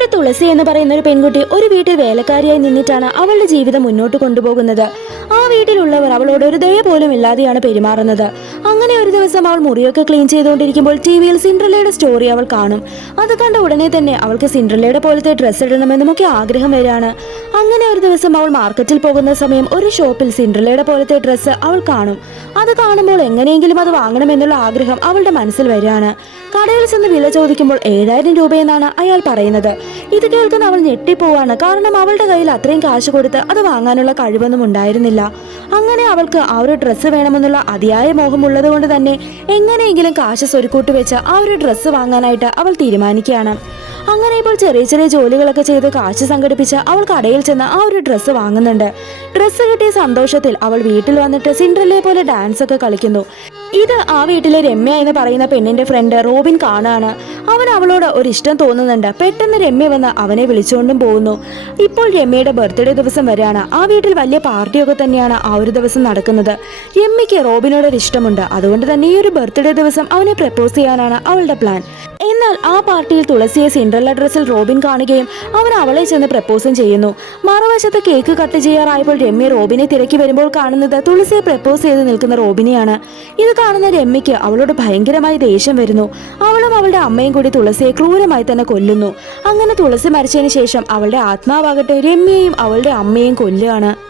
ഇവിടെ തുളസി എന്ന് പറയുന്ന ഒരു പെൺകുട്ടി ഒരു വീട്ടിൽ വേലക്കാരിയായി നിന്നിട്ടാണ് അവളുടെ ജീവിതം മുന്നോട്ട് കൊണ്ടുപോകുന്നത്. ആ വീട്ടിലുള്ളവർ അവളോട് ഒരു ദയ പോലും ഇല്ലാതെയാണ് പെരുമാറുന്നത്. അങ്ങനെ ഒരു ദിവസം അവൾ മുറിയൊക്കെ ക്ലീൻ ചെയ്തുകൊണ്ടിരിക്കുമ്പോൾ ടിവിയിൽ സിൻഡ്രല്ലയുടെ സ്റ്റോറി അവൾ കാണും. അത് കണ്ട ഉടനെ തന്നെ അവൾക്ക് സിൻഡ്രല്ലയുടെ പോലത്തെ ഡ്രസ്സ് ഇടണമെന്നുമൊക്കെ ആഗ്രഹം വരികയാണ്. അങ്ങനെ ഒരു ദിവസം അവൾ മാർക്കറ്റിൽ പോകുന്ന സമയം ഒരു ഷോപ്പിൽ സിൻഡ്രല്ലയുടെ പോലത്തെ ഡ്രസ്സ് അവൾ കാണും. അത് കാണുമ്പോൾ എങ്ങനെയെങ്കിലും അത് വാങ്ങണമെന്നുള്ള ആഗ്രഹം അവളുടെ മനസ്സിൽ വരികയാണ്. കടയിൽ ചെന്ന് വില ചോദിക്കുമ്പോൾ 7000 രൂപയെന്നാണ് അയാൾ പറയുന്നത്. ഇത് കേൾക്കുന്ന അവൾ ഞെട്ടിപ്പോവാണ്. കാരണം അവളുടെ കയ്യിൽ അത്രയും കാശ് കൊടുത്ത് അത് വാങ്ങാനുള്ള കഴിവൊന്നും ഉണ്ടായിരുന്നില്ല. അങ്ങനെ അവൾക്ക് ആ ഒരു ഡ്രസ്സ് വേണമെന്നുള്ള അതിയായ മോഹമുള്ളത് കൊണ്ട് തന്നെ എങ്ങനെയെങ്കിലും കാശ് സ്വരുക്കൂട്ടി വെച്ച് ആ ഒരു ഡ്രസ്സ് വാങ്ങാനായിട്ട് അവൾ തീരുമാനിക്കുകയാണ്. അങ്ങനെ ഇപ്പോൾ ചെറിയ ചെറിയ ജോലികളൊക്കെ ചെയ്ത് കാശ് സംഘടിപ്പിച്ച് അവൾ കടയിൽ ചെന്ന് ആ ഒരു ഡ്രസ്സ് വാങ്ങുന്നുണ്ട്. ഡ്രസ്സ് കിട്ടിയ സന്തോഷത്തിൽ അവൾ വീട്ടിൽ വന്നിട്ട് സിൻഡ്രല്ലയെ പോലെ ഡാൻസ് ഒക്കെ കളിക്കുന്നു. ഇത് ആ വീട്ടിലെ രമ്യ എന്ന് പറയുന്ന പെണ്ണിന്റെ ഫ്രണ്ട് റോബിൻ കാണാണ്. അവൻ അവളോട് ഒരു ഇഷ്ടം തോന്നുന്നുണ്ട്. പെട്ടെന്ന് രമ്യ വന്ന് അവനെ വിളിച്ചുകൊണ്ടും പോകുന്നു. ഇപ്പോൾ രമ്യയുടെ ബർത്ത്ഡേ ദിവസം വരെയാണ്. ആ വീട്ടിൽ വലിയ പാർട്ടിയൊക്കെ തന്നെയാണ് ആ ഒരു ദിവസം നടക്കുന്നത്. രമ്യയ്ക്ക് റോബിനോട് ഒരു ഇഷ്ടമുണ്ട്. അതുകൊണ്ട് തന്നെ ഈ ഒരു ബർത്ത്ഡേ ദിവസം അവനെ പ്രപ്പോസ് ചെയ്യാനാണ് അവളുടെ പ്ലാൻ. എന്നാൽ ആ പാർട്ടിയിൽ തുളസിയെ സിൻഡ്രല്ല ഡ്രസ്സിൽ റോബിൻ കാണുകയും അവൻ അവളെ ചെന്ന് പ്രപ്പോസും ചെയ്യുന്നു. മറുവശത്ത് കേക്ക് കട്ട് ചെയ്യാറായപ്പോൾ രമ്യ റോബിനെ തിരക്കി വരുമ്പോൾ കാണുന്നത് തുളസിയെ പ്രപ്പോസ് ചെയ്ത് നിൽക്കുന്ന റോബിനെയാണ്. ഇത് കാണുന്ന രമ്യയ്ക്ക് അവളോട് ഭയങ്കരമായി ദേഷ്യം വരുന്നു. അവളും അവളുടെ അമ്മയും കൂടി തുളസിയെ ക്രൂരമായി തന്നെ കൊല്ലുന്നു. അങ്ങനെ തുളസി മരിച്ചതിന് ശേഷം അവളുടെ ആത്മാവാകട്ടെ രമ്യയും അവളുടെ അമ്മയും കൊല്ലുകയാണ്.